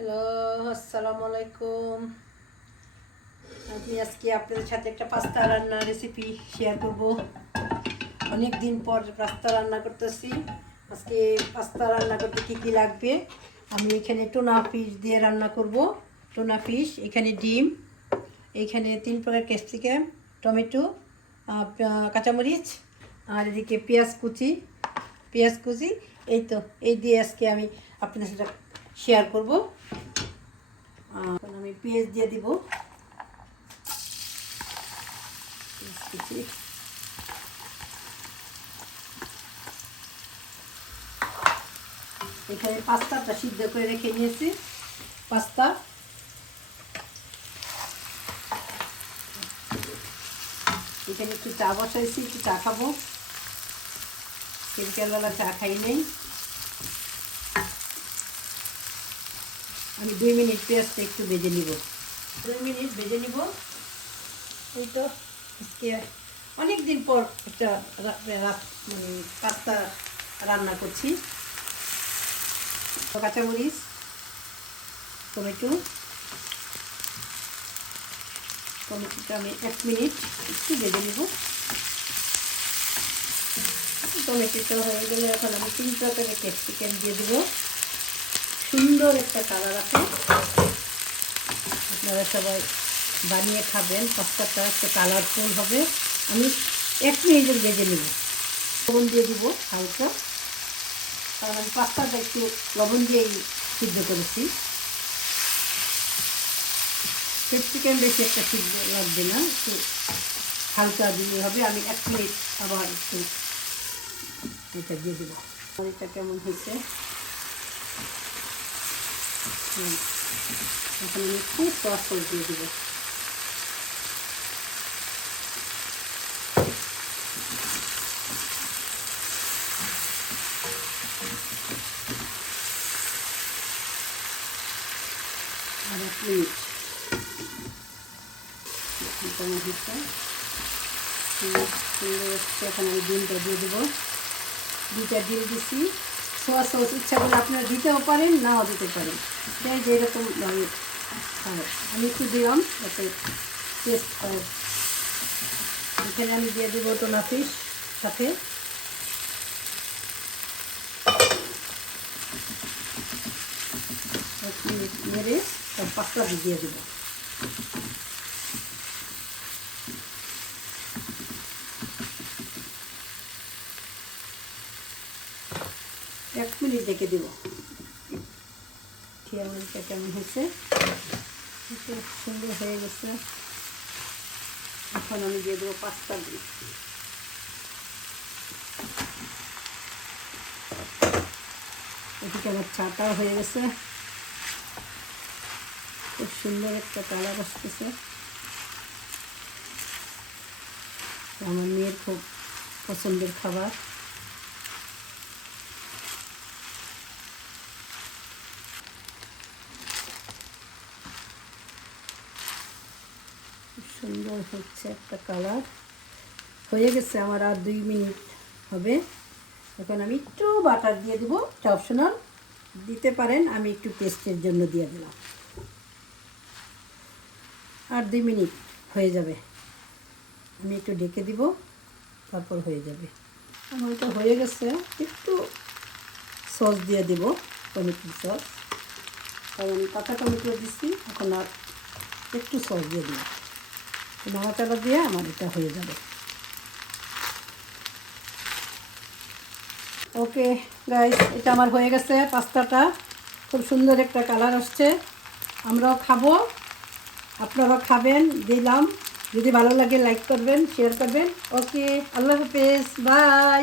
Hello, আসসালামু আলাইকুম। আমি আজকে আপনাদের সাথে একটা পাস্তা রান্নার রেসিপি শেয়ার করব। অনেক দিন পর পাস্তা রান্না করতেছি। আজকে পাস্তা রান্না করতে কী কী লাগবে, আমি এখানে টোনা ফিশ দিয়ে রান্না করব। টোনা ফিশ, এখানে ডিম, এইখানে 3 প্রকার ক্যাপসিকাম, টমেটো, কাঁচামরিচ, আর এদিকে পেঁয়াজ কুচি। এই তো এই দিয়ে আজকে আমি আপনাদের সাথে শেয়ার করব। এখন আমি পেঁয়াজ দিয়ে দিব। এখানে পাস্তাটা সিদ্ধ করে রেখে নিয়েছি। পাস্তা এখানে একটু চা বসাইছি, একটু চা খাবো। বিকেলবেলা চা খাই নেই। আমি 2 মিনিট পেঁয়াজটা একটু ভেজে নিব। 2 মিনিট ভেজে নিব। এই তো আজকে অনেক দিন পর একটা মানে পাস্তা রান্না করছি। কাঁচামরিচ, টমেটোটা আমি 1 মিনিট একটু ভেজে নেব। টমেটোটা হয়ে গেলে এখন আমি 3 প্রকারের ক্যাপসিকাম দিয়ে দেব। সুন্দর একটা কালার আছে। আপনারা সবাই বানিয়ে খাবেন। পাস্তাটা একটা কালারফুল হবে। আমি 1 মিনিটের ভেজে নেব। লবণ দিয়ে দিব হালকা, কারণ আমি পাস্তাটা একটু লবণ দিয়েই সিদ্ধ করেছি। ক্যাপসিকাম বেশি একটা সিদ্ধ লাগবে না, একটু হালকা দিলে হবে। আমি 1 মিনিট আবার একটু এটা দিয়ে দেবো। এটা কেমন হয়েছে এখন আমি একটু সস দিয়ে দেবো। আর 1 মিনিট কেমন হচ্ছে সুন্দর হচ্ছে। এখন আমি ডিমটা দিয়ে দেবো। 2টা ডিম দিচ্ছি। সোয়া সস ইচ্ছা করলে আপনারা দিতেও পারেন, নাও দিতে পারেন, সে যেরকম হয়। আমি একটু দিলাম যাতে টেস্ট হয়। এখানে আমি দিয়ে দেবো টোনা ফিশ সাথে। মেরে সব পাতলা দিয়ে দেবো। এক মিনিট রেখে দেবো। খেয়ে মিনিটটা কেমন হয়েছে, সুন্দর হয়ে গেছে। এখন আমি দিয়ে দেবো পাস্তা দিয়ে। এদিকে আমার চাটাও হয়ে গেছে। খুব সুন্দর একটা কালার আসতেছে। আমার মেয়ের খুব পছন্দের খাবার। সুন্দর হচ্ছে একটা কালার হয়ে গেছে। আমার আর 2 মিনিট হবে। এখন আমি একটু বাটার দিয়ে দেবো, এটা অপশনাল, দিতে পারেন, আমি একটু টেস্টের জন্য দিয়ে দিলাম। আর 2 মিনিট হয়ে যাবে। আমি একটু ঢেকে দিব, তারপর হয়ে যাবে। আমার এটা হয়ে গেছে। একটু সস দিয়ে দেব, টমেটো সস, কারণ আমি কাঁচা টমেটো দিচ্ছি। এখন আর একটু সস দিয়ে দিব। নাড়াচাড়া দিয়ে আমার এটা হয়ে যাবে। ওকে গাইস, এটা আমার হয়ে গেছে পাস্তাটা। খুব সুন্দর একটা কালার আসছে। আমরাও খাবো, আপনারাও খাবেন। দিলাম, যদি ভালো লাগে লাইক করবেন, শেয়ার করবেন। ওকে, আল্লাহ হাফেজ, বাই।